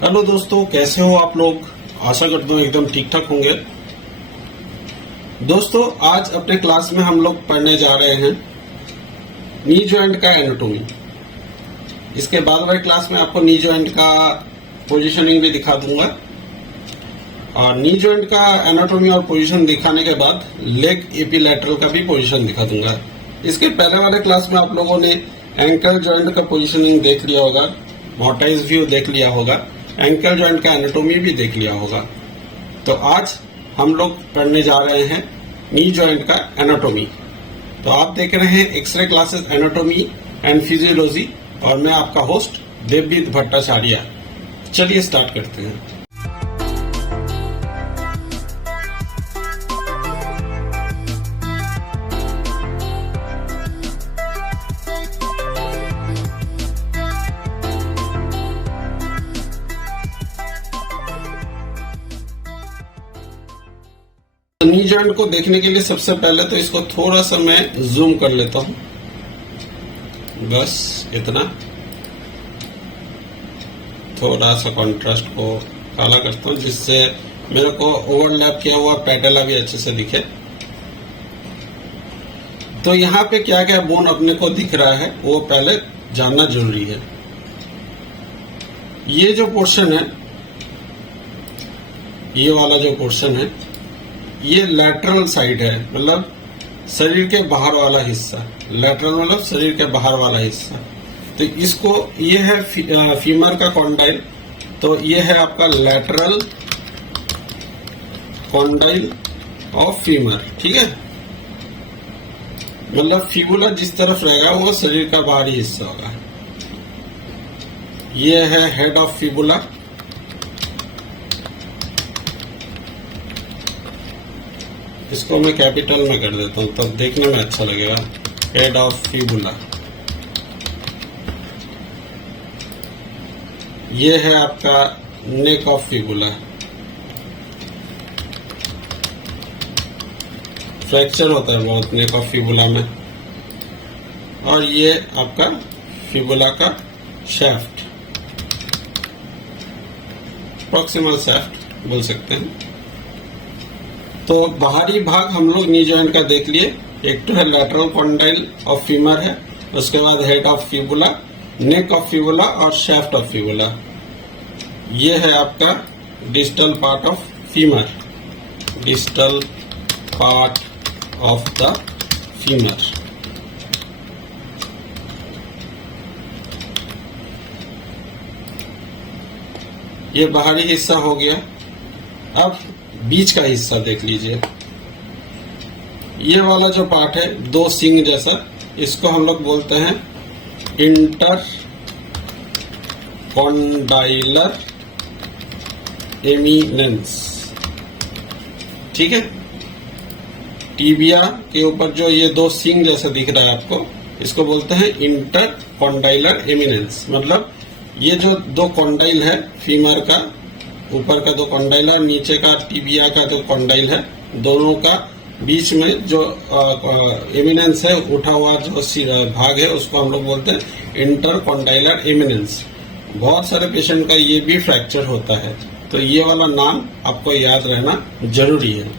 Hello दोस्तों, कैसे हो आप लोग। आशा करता हूँ एकदम ठीक ठाक होंगे। दोस्तों, आज अपने क्लास में हम लोग पढ़ने जा रहे हैं नी जॉइंट का एनाटॉमी। इसके बाद वाले क्लास में आपको नी जॉइंट का पोजीशनिंग भी दिखा दूंगा और नी जॉइंट का एनाटॉमी और पोजीशन दिखाने के बाद लेग एपिलैटरल का भी पोजीशन दिखा दूंगा। इसके पहले वाले क्लास में आप लोगों ने एंकल जॉइंट का पोजीशनिंग देख लिया होगा, मोटाइज व्यू देख लिया होगा, एंकल जॉइंट का एनाटॉमी भी देख लिया होगा। तो आज हम लोग पढ़ने जा रहे हैं नी जॉइंट का एनाटॉमी। तो आप देख रहे हैं x ray classes anatomy and physiology और मैं आपका होस्ट देवजीत भट्टाचार्य। चलिए स्टार्ट करते हैं। नी जॉइंट को देखने के लिए सबसे पहले तो इसको थोड़ा सा मैं जूम कर लेता हूं, बस इतना। थोड़ा सा कंट्रास्ट को काला करता हूं जिससे मेरे को ओवरलैप किया हुआ पैटेला भी अच्छे से दिखे। तो यहाँ पे क्या क्या बोन अपने को दिख रहा है वो पहले जानना जरूरी है। ये जो पोर्शन है, ये वाला जो पोर्शन है, ये लैटरल साइड है, मतलब शरीर के बाहर वाला हिस्सा। लैटरल मतलब शरीर के बाहर वाला हिस्सा। तो इसको, ये है फीमर का कॉन्डाइल। तो ये है आपका लैटरल कॉन्डाइल ऑफ फीमर, ठीक है। मतलब फिबुला जिस तरफ रहेगा वो शरीर का बाहरी हिस्सा होगा। ये है हेड ऑफ फिबुला। इसको मैं कैपिटल में कर देता हूं तब देखने में अच्छा लगेगा। Head of fibula. ये है आपका नेक ऑफ फिबुला। फ्रैक्चर होता है बहुत नेक ऑफ फिबुला में। और ये आपका फिबुला का शैफ्ट, प्रॉक्सिमल शैफ्ट बोल सकते हैं। तो बाहरी भाग हम लोग नी जॉइंट का देख लिए। एक तो है लैटरल कॉन्डाइल ऑफ फीमर है, उसके बाद head of fibula, neck of fibula और शैफ्ट ऑफ फिबुला। ये है आपका distal part of femur, distal part of the femur. ये बाहरी हिस्सा हो गया। अब बीच का हिस्सा देख लीजिए। ये वाला जो पार्ट है दो सिंग जैसा, इसको हम लोग बोलते हैं इंटर कॉन्डाइलर एमिनेंस, ठीक है। टीबिया के ऊपर जो ये दो सिंग जैसा दिख रहा है आपको, इसको बोलते हैं इंटर कॉन्डाइलर एमिनेंस। मतलब ये जो दो कॉन्डाइल है फीमर का, ऊपर का दो कॉन्डाइल है, नीचे का टीबिया का जो कॉन्डाइल है, दोनों का बीच में जो एमिनेंस है, उठा हुआ जो भाग है, उसको हम लोग बोलते हैं इंटर कॉन्डाइलर एमिनेंस। बहुत सारे पेशेंट का ये भी फ्रैक्चर होता है, तो ये वाला नाम आपको याद रहना जरूरी है,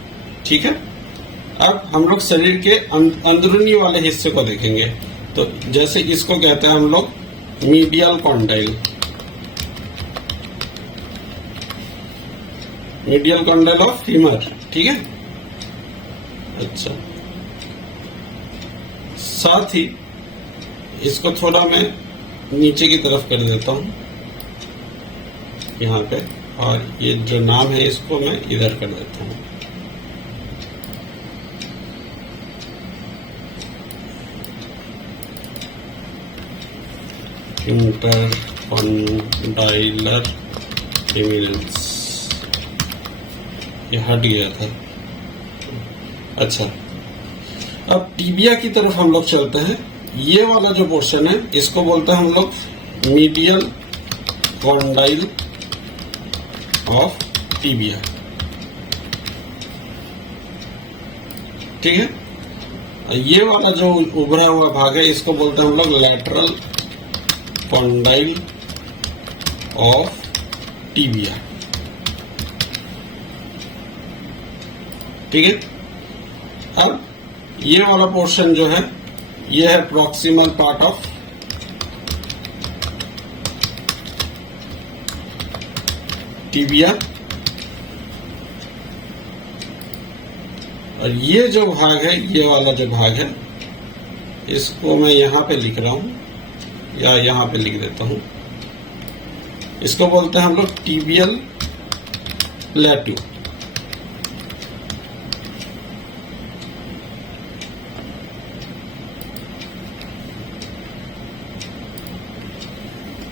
ठीक है। अब हम लोग शरीर के अंदरूनी वाले हिस्से को देखेंगे। तो जैसे इसको कहते हैं हम लोग medial condyle, medial condyle of femur, ठीक है। अच्छा, साथ ही इसको थोड़ा मैं नीचे की तरफ कर देता हूं यहाँ पे, और ये जो नाम है इसको मैं इधर कर देता हूं। इंटर कॉन्डाइलर एमिनेंस, ये हट गया था। अच्छा, अब टीबिया की तरफ हम लोग चलते हैं। ये वाला जो पोर्शन है इसको बोलते हैं हम लोग मीडियल कॉन्डाइल ऑफ टीबिया, ठीक है। ये वाला जो उभरा हुआ भाग है इसको बोलते हैं हम लोग लैटरल कॉन्डाइल ऑफ टीबिया। ठीक है, अब ये वाला पोर्शन जो है ये है प्रॉक्सिमल पार्ट ऑफ टीबिया, और ये जो भाग है, ये वाला जो भाग है, इसको मैं यहां पे लिख रहा हूं या यहां पे लिख देता हूं। इसको बोलते हैं हम लोग टीबियल प्लेट्यू।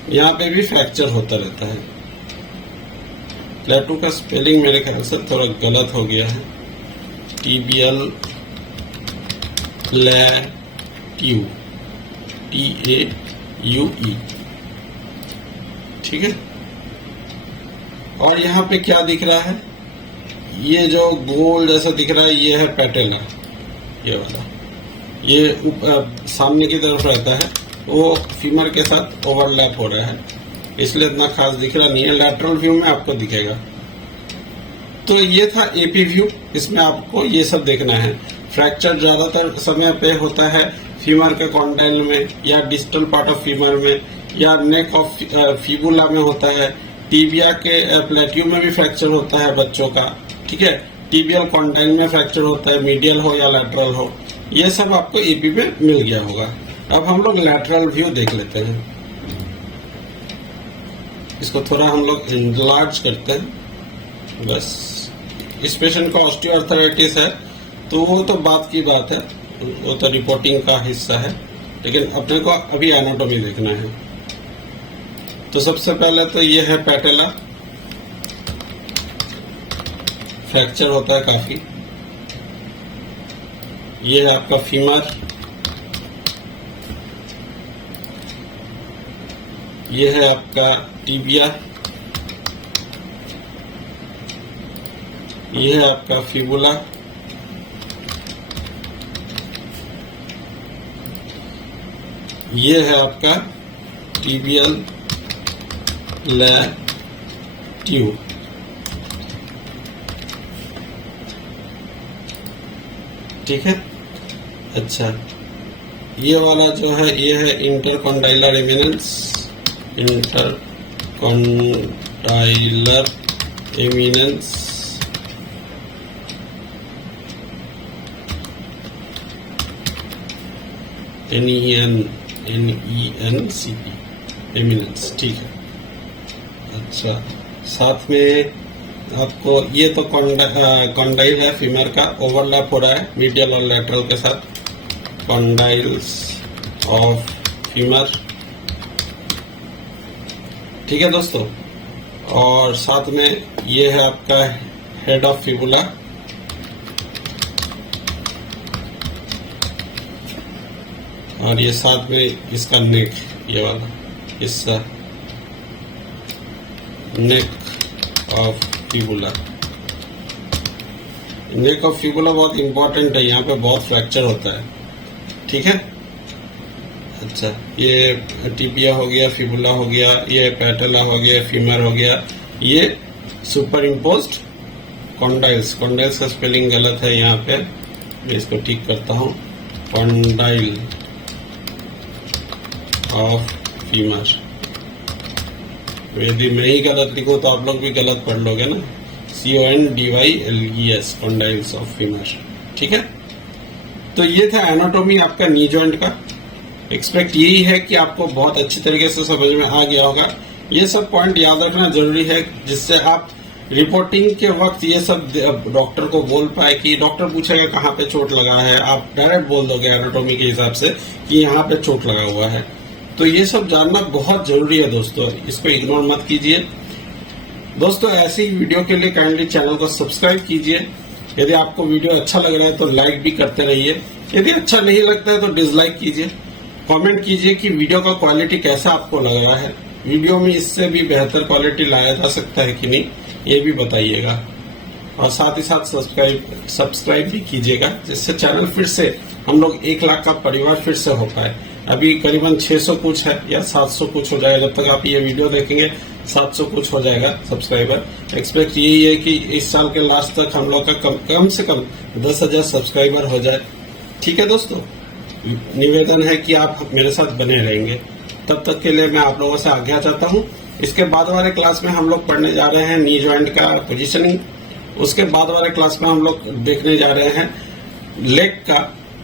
यहां पे भी फ्रैक्चर होता रहता है। प्लेट्यू का स्पेलिंग मेरे ख्याल से थोड़ा गलत हो गया है, टीबियल प्लेट्यू, TAUE। ठीक है, और यहां पे क्या दिख रहा है, ये जो गोल जैसा दिख रहा है ये है पैटेला, ये वाला, ये सामने की तरफ रहता है, वो फीमर के साथ ओवरलैप हो रहा है, इसलिए इतना खास दिख रहा नहीं है। लैटरल व्यू में आपको दिखेगा। तो ये था एपी व्यू, इसमें आपको ये सब देखना है। फ्रैक्चर ज्यादातर समय पे होता है फीमर के कॉन्डाइल में, या डिस्टल पार्ट ऑफ फीमर में, या नेक ऑफ फिबुला में होता है। टीबिया के प्लेट्यू में भी फ्रैक्चर होता है बच्चों का। ठीक है, टीबियल कॉन्डाइल में फ्रैक्चर होता है, मीडियल हो या लैटरल हो, ये सब आपको एपी में मिल गया होगा। अब हम लोग लैटरल व्यू देख लेते हैं। इसको थोड़ा हम लोग इनलार्ज करते हैं बस। इस पेशेंट को ऑस्टियोआर्थराइटिस है, तो वो तो बात की बात है, वो तो रिपोर्टिंग का हिस्सा है, लेकिन अपने को अभी एनाटॉमी देखना है। तो सबसे पहले तो ये है पैटेला, फ्रैक्चर होता है काफी। ये है आपका फीमर, ये है आपका टीबिया, ये है आपका फिबुला, ये है आपका टीबियल प्लेट्यू। ठीक है, अच्छा, ये वाला जो है ये है इंटरकॉन्डाइलर एमिनेंस, इंटरकॉन्डाइलर एमिनेंस। NENCP eminence. ठीक है, अच्छा, साथ में आपको ये तो कॉन्डाइल है फीमर का, ओवरलैप हो रहा है मीडियल और लैटरल के साथ, कॉन्डाइल्स ऑफ फीमर। ठीक है दोस्तों, और साथ में ये है आपका हेड ऑफ फिबुला, और ये साथ में इसका नेक, ये वाला हिस्सा, neck of fibula. Neck of fibula बहुत इंपॉर्टेंट है, यहाँ पे बहुत फ्रैक्चर होता है। ठीक है, अच्छा, ये टीबिया हो गया, फिबुला हो गया, ये पैटेला हो गया, फीमर हो गया, ये सुपर इम्पोज्ड कॉन्डाइल्स। कॉन्डाइल्स का स्पेलिंग गलत है यहाँ पे, मैं इसको ठीक करता हूँ, कॉन्डाइल ऑफ फीमर। यदि मैं ही गलत लिखूं तो आप लोग भी गलत पढ़ लोगे ना, CONDYLES, कॉन्डाइल्स ऑफ फीमर। ठीक है, तो ये था एनाटॉमी आपका नी जॉइंट का। एक्सपेक्ट यही है कि आपको बहुत अच्छी तरीके से समझ में आ गया होगा। ये सब पॉइंट याद रखना जरूरी है, जिससे आप रिपोर्टिंग के वक्त ये सब डॉक्टर को बोल पाए कि डॉक्टर पूछेगा कहाँ पे चोट लगा है, आप डायरेक्ट बोल दोगे एनाटॉमी के हिसाब से कि यहाँ पे चोट लगा हुआ है। तो ये सब जानना बहुत जरूरी है दोस्तों, इसको इग्नोर मत कीजिए। दोस्तों, ऐसी वीडियो के लिए काइंडली चैनल को सब्सक्राइब कीजिए। यदि आपको वीडियो अच्छा लग रहा है तो लाइक भी करते रहिए, यदि अच्छा नहीं लगता है तो डिसलाइक कीजिए। कमेंट कीजिए कि वीडियो का क्वालिटी कैसा आपको लग रहा है, वीडियो में इससे भी बेहतर क्वालिटी लाया जा सकता है कि नहीं, ये भी बताइएगा। और साथ ही साथ सब्सक्राइब भी कीजिएगा, जिससे चैनल फिर से हम लोग 1 लाख का परिवार फिर से हो पाए। अभी करीबन 600 कुछ है या 700 कुछ हो जाएगा जब तक आप ये वीडियो देखेंगे, 700 कुछ हो जाएगा सब्सक्राइबर। एक्सपेक्ट यही है कि इस साल के लास्ट तक हम लोग का कम से कम 10,000 सब्सक्राइबर हो जाए। ठीक है दोस्तों, निवेदन है कि आप मेरे साथ बने रहेंगे। तब तक के लिए मैं आप लोगों से आज्ञा चाहता हूँ। इसके बाद वाले क्लास में हम लोग पढ़ने जा रहे हैं नी जॉइंट का पोजीशनिंग। उसके बाद वाले क्लास में हम लोग देखने जा रहे हैं लेग का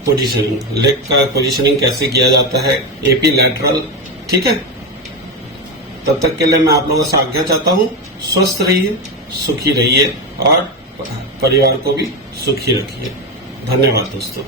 पोजीशनिंग। लेग का पोजीशनिंग कैसे किया जाता है, एपी लैटरल। ठीक है, तब तक के लिए मैं आप लोगों से आज्ञा चाहता हूँ। स्वस्थ रहिए, सुखी रहिए और परिवार को भी सुखी रखिए। धन्यवाद दोस्तों।